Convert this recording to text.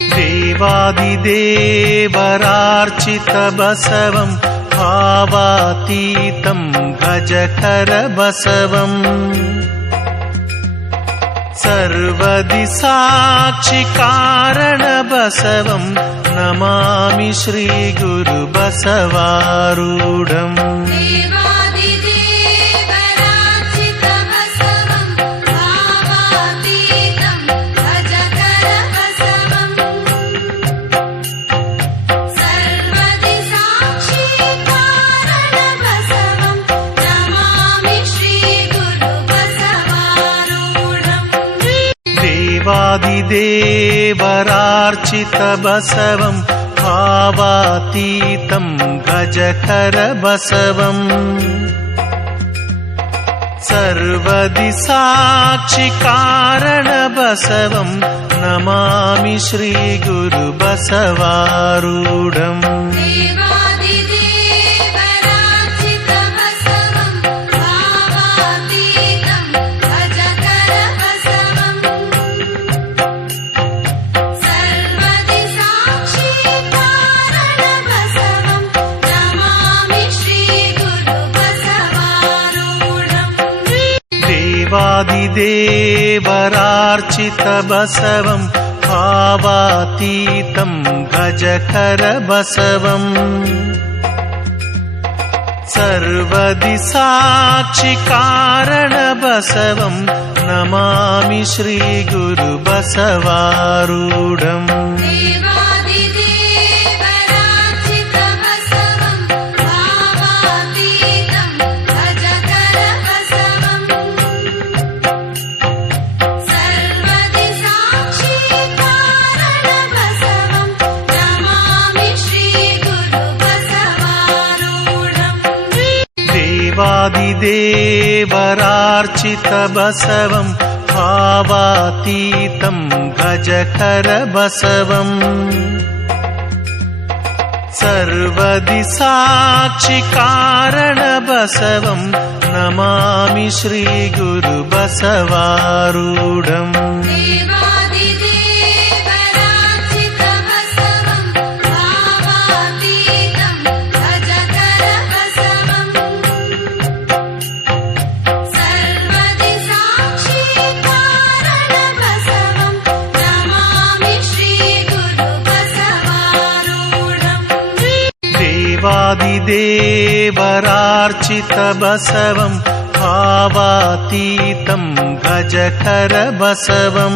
ದೇವಾದಿದೇವರಾರ್ಚಿತ ಬಸವಂ ಭಾವಾತೀತಂ ಭಜಕರ ಬಸವಂ ಸರ್ವದಿ ಸಾಕ್ಷಿ ಕಾರಣ ಬಸವಂ ನಮಾಮಿ ಶ್ರೀ ಗುರು ಬಸವಾರೂಢಂ. ದೇವಾದಿದೇವರಾರ್ಚಿತ ಬಸವಂ ಭಾವಾತೀತಂ ಭಜಕರ ಬಸವಂ ಸರ್ವದಿ ಸಾಕ್ಷಿ ಕಾರಣ ಬಸವಂ ನಮಾಮಿ ಶ್ರೀ ಗುರು ಬಸವಾರೂಢಂ. ದೇವಾದಿದೇವರಾರ್ಚಿತ ಬಸವಂ ಭಾವಾತೀತಂ ಭಜಕರ ಬಸವಂ ಸರ್ವದಿ ಸಾಕ್ಷಿ ಕಾರಣ ಬಸವಂ ನಮಾಮಿ ಶ್ರೀ ಗುರು ಬಸವಾರೂಢಂ. ದೇವಾದಿದೇವರಾರ್ಚಿತ ಬಸವಂ ಭಾವಾತೀತಂ ಭಜಕರ ಬಸವಂ ಸರ್ವದಿ ಸಾಕ್ಷಿ ಕಾರಣ ಬಸವಂ ನಮಾಮಿ ಶ್ರೀ ಗುರು ಬಸವಾರೂಢಂ. ದೇವಾದಿದೇವರಾರ್ಚಿತ ಬಸವಂ ಭಾವಾತೀತಂ ಭಜಕರ ಬಸವಂ